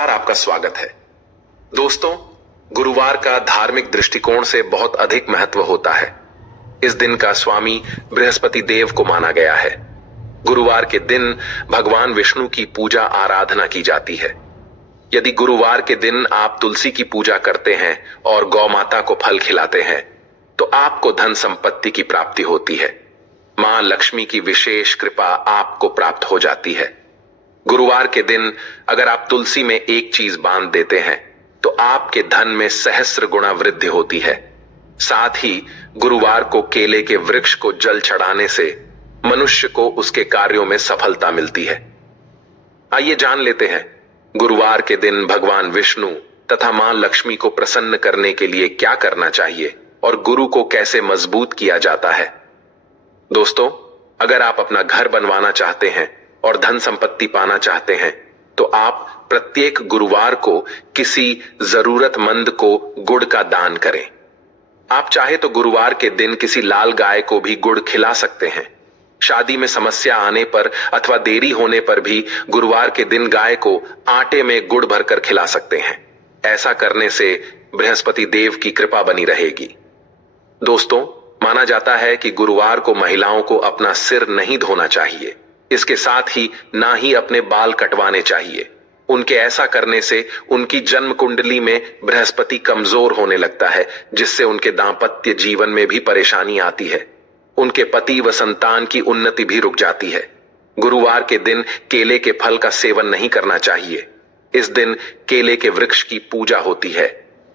नमस्कार, आपका स्वागत है। दोस्तों, गुरुवार का धार्मिक दृष्टिकोण से बहुत अधिक महत्व होता है। इस दिन का स्वामी बृहस्पति देव को माना गया है। गुरुवार के दिन भगवान विष्णु की पूजा आराधना की जाती है। यदि गुरुवार के दिन आप तुलसी की पूजा करते हैं और गौ माता को फल खिलाते हैं तो आपको धन संपत्ति की प्राप्ति होती है। मां लक्ष्मी की विशेष कृपा आपको प्राप्त हो जाती है। गुरुवार के दिन अगर आप तुलसी में एक चीज बांध देते हैं तो आपके धन में सहस्र गुना वृद्धि होती है। साथ ही गुरुवार को केले के वृक्ष को जल चढ़ाने से मनुष्य को उसके कार्यों में सफलता मिलती है। आइए जान लेते हैं गुरुवार के दिन भगवान विष्णु तथा मां लक्ष्मी को प्रसन्न करने के लिए क्या करना चाहिए और गुरु को कैसे मजबूत किया जाता है। दोस्तों, अगर आप अपना घर बनवाना चाहते हैं और धन संपत्ति पाना चाहते हैं तो आप प्रत्येक गुरुवार को किसी जरूरतमंद को गुड़ का दान करें। आप चाहे तो गुरुवार के दिन किसी लाल गाय को भी गुड़ खिला सकते हैं। शादी में समस्या आने पर अथवा देरी होने पर भी गुरुवार के दिन गाय को आटे में गुड़ भरकर खिला सकते हैं। ऐसा करने से बृहस्पति देव की कृपा बनी रहेगी। दोस्तों, माना जाता है कि गुरुवार को महिलाओं को अपना सिर नहीं धोना चाहिए। इसके साथ ही ना ही अपने बाल कटवाने चाहिए। उनके ऐसा करने से उनकी जन्म कुंडली में बृहस्पति कमजोर होने लगता है, जिससे उनके दांपत्य जीवन में भी परेशानी आती है। उनके पति व संतान की उन्नति भी रुक जाती है। गुरुवार के दिन केले के फल का सेवन नहीं करना चाहिए। इस दिन केले के वृक्ष की पूजा होती है।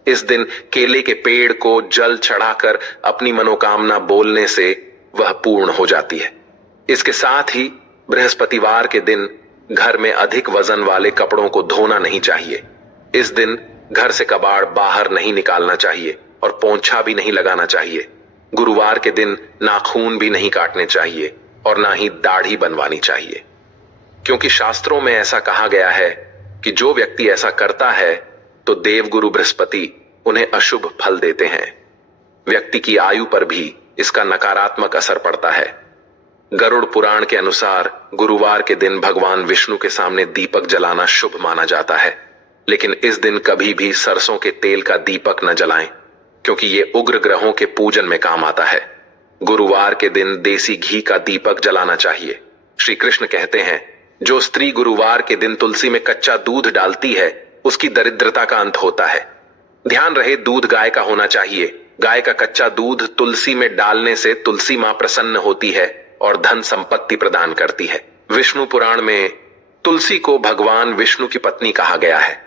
इस दिन केले के पेड़ को जल चढ़ाकर अपनी मनोकामना बोलने से वह पूर्ण हो जाती है। इसके साथ ही बृहस्पतिवार के दिन घर में अधिक वजन वाले कपड़ों को धोना नहीं चाहिए। इस दिन घर से कबाड़ बाहर नहीं निकालना चाहिए और पोंछा भी नहीं लगाना चाहिए। गुरुवार के दिन नाखून भी नहीं काटने चाहिए और ना ही दाढ़ी बनवानी चाहिए, क्योंकि शास्त्रों में ऐसा कहा गया है कि जो व्यक्ति ऐसा करता है तो देवगुरु बृहस्पति उन्हें अशुभ फल देते हैं। व्यक्ति की आयु पर भी इसका नकारात्मक असर पड़ता है। गरुड़ पुराण के अनुसार गुरुवार के दिन भगवान विष्णु के सामने दीपक जलाना शुभ माना जाता है, लेकिन इस दिन कभी भी सरसों के तेल का दीपक न जलाएं, क्योंकि ये उग्र ग्रहों के पूजन में काम आता है। गुरुवार के दिन देसी घी का दीपक जलाना चाहिए। श्री कृष्ण कहते हैं, जो स्त्री गुरुवार के दिन तुलसी में कच्चा दूध डालती है उसकी दरिद्रता का अंत होता है। ध्यान रहे, दूध गाय का होना चाहिए। गाय का कच्चा दूध तुलसी में डालने से तुलसी मां प्रसन्न होती है और धन संपत्ति प्रदान करती है। विष्णु पुराण में तुलसी को भगवान विष्णु की पत्नी कहा गया है।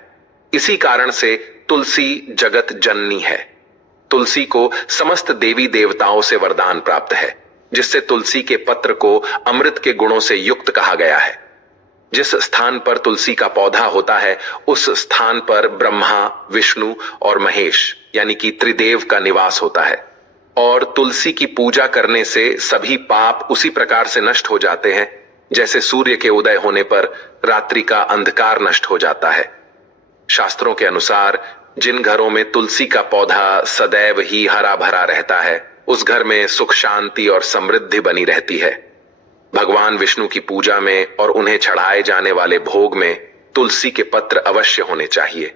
इसी कारण से तुलसी जगत जननी है। तुलसी को समस्त देवी देवताओं से वरदान प्राप्त है, जिससे तुलसी के पत्र को अमृत के गुणों से युक्त कहा गया है। जिस स्थान पर तुलसी का पौधा होता है उस स्थान पर ब्रह्मा, विष्णु और महेश यानी कि त्रिदेव का निवास होता है। और तुलसी की पूजा करने से सभी पाप उसी प्रकार से नष्ट हो जाते हैं जैसे सूर्य के उदय होने पर रात्रि का अंधकार नष्ट हो जाता है। शास्त्रों के अनुसार जिन घरों में तुलसी का पौधा सदैव ही हरा भरा रहता है उस घर में सुख शांति और समृद्धि बनी रहती है। भगवान विष्णु की पूजा में और उन्हें चढ़ाए जाने वाले भोग में तुलसी के पत्र अवश्य होने चाहिए,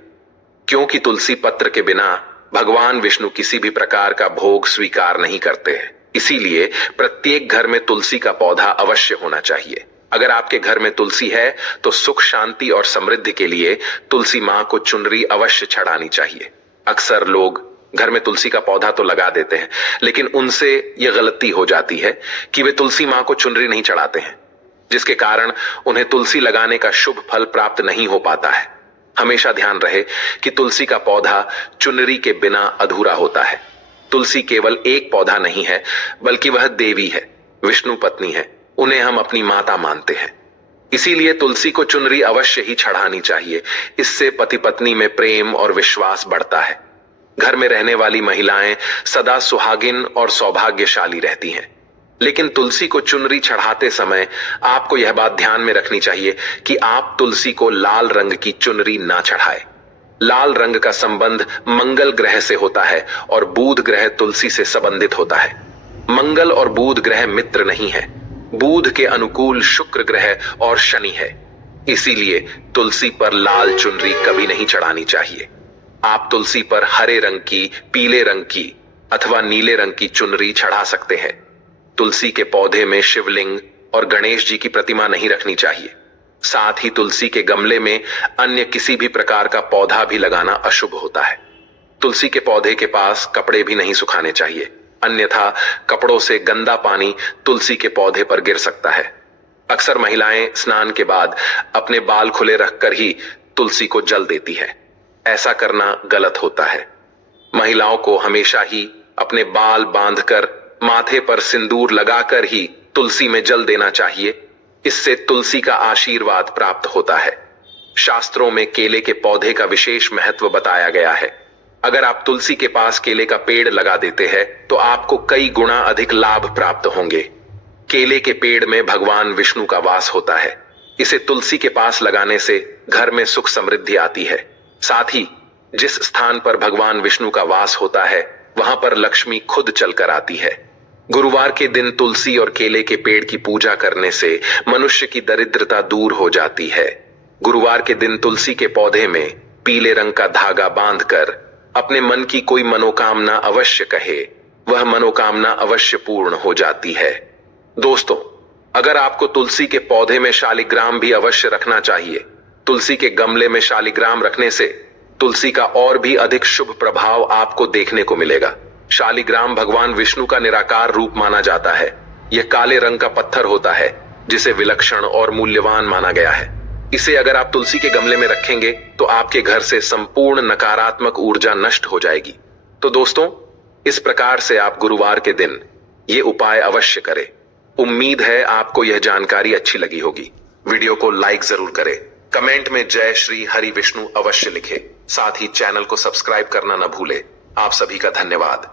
क्योंकि तुलसी पत्र के बिना भगवान विष्णु किसी भी प्रकार का भोग स्वीकार नहीं करते हैं। इसीलिए प्रत्येक घर में तुलसी का पौधा अवश्य होना चाहिए। अगर आपके घर में तुलसी है तो सुख शांति और समृद्धि के लिए तुलसी मां को चुनरी अवश्य चढ़ानी चाहिए। अक्सर लोग घर में तुलसी का पौधा तो लगा देते हैं, लेकिन उनसे यह गलती हो जाती है कि वे तुलसी मां को चुनरी नहीं चढ़ाते हैं, जिसके कारण उन्हें तुलसी लगाने का शुभ फल प्राप्त नहीं हो पाता है। हमेशा ध्यान रहे कि तुलसी का पौधा चुनरी के बिना अधूरा होता है। तुलसी केवल एक पौधा नहीं है, बल्कि वह देवी है, विष्णु पत्नी है। उन्हें हम अपनी माता मानते हैं। इसीलिए तुलसी को चुनरी अवश्य ही चढ़ानी चाहिए। इससे पति पत्नी में प्रेम और विश्वास बढ़ता है। घर में रहने वाली महिलाएं सदा सुहागिन और सौभाग्यशाली रहती हैं। लेकिन तुलसी को चुनरी चढ़ाते समय आपको यह बात ध्यान में रखनी चाहिए कि आप तुलसी को लाल रंग की चुनरी ना चढ़ाए। लाल रंग का संबंध मंगल ग्रह से होता है और बुध ग्रह तुलसी से संबंधित होता है। मंगल और बुध ग्रह मित्र नहीं है। बुध के अनुकूल शुक्र ग्रह और शनि है। इसीलिए तुलसी पर लाल चुनरी कभी नहीं चढ़ानी चाहिए। आप तुलसी पर हरे रंग की, पीले रंग की अथवा नीले रंग की चुनरी चढ़ा सकते हैं। तुलसी के पौधे में शिवलिंग और गणेश जी की प्रतिमा नहीं रखनी चाहिए। साथ ही तुलसी के गमले में अन्य किसी भी प्रकार का पौधा भी लगाना अशुभ होता है। तुलसी के पौधे के पास कपड़े भी नहीं सुखाने चाहिए, अन्यथा कपड़ों से गंदा पानी तुलसी के पौधे पर गिर सकता है। अक्सर महिलाएं स्नान के बाद अपने बाल खुले रखकर ही तुलसी को जल देती है। ऐसा करना गलत होता है। महिलाओं को हमेशा ही अपने बाल बांधकर माथे पर सिंदूर लगाकर ही तुलसी में जल देना चाहिए। इससे तुलसी का आशीर्वाद प्राप्त होता है। शास्त्रों में केले के पौधे का विशेष महत्व बताया गया है। अगर आप तुलसी के पास केले का पेड़ लगा देते हैं तो आपको कई गुना अधिक लाभ प्राप्त होंगे। केले के पेड़ में भगवान विष्णु का वास होता है। इसे तुलसी के पास लगाने से घर में सुख समृद्धि आती है। साथ ही जिस स्थान पर भगवान विष्णु का वास होता है वहां पर लक्ष्मी खुद चलकर आती है। गुरुवार के दिन तुलसी और केले के पेड़ की पूजा करने से मनुष्य की दरिद्रता दूर हो जाती है। गुरुवार के दिन तुलसी के पौधे में पीले रंग का धागा बांधकर अपने मन की कोई मनोकामना अवश्य कहे, वह मनोकामना अवश्य पूर्ण हो जाती है। दोस्तों, अगर आपको तुलसी के पौधे में शालिग्राम भी अवश्य रखना चाहिए। तुलसी के गमले में शालिग्राम रखने से तुलसी का और भी अधिक शुभ प्रभाव आपको देखने को मिलेगा। शालिग्राम भगवान विष्णु का निराकार रूप माना जाता है। यह काले रंग का पत्थर होता है जिसे विलक्षण और मूल्यवान माना गया है। इसे अगर आप तुलसी के गमले में रखेंगे तो आपके घर से संपूर्ण नकारात्मक ऊर्जा नष्ट हो जाएगी। तो दोस्तों, इस प्रकार से आप गुरुवार के दिन ये उपाय अवश्य करें। उम्मीद है आपको यह जानकारी अच्छी लगी होगी। वीडियो को लाइक जरूर करें, कमेंट में जय श्री हरि विष्णु अवश्य लिखें। साथ ही चैनल को सब्सक्राइब करना न भूले। आप सभी का धन्यवाद।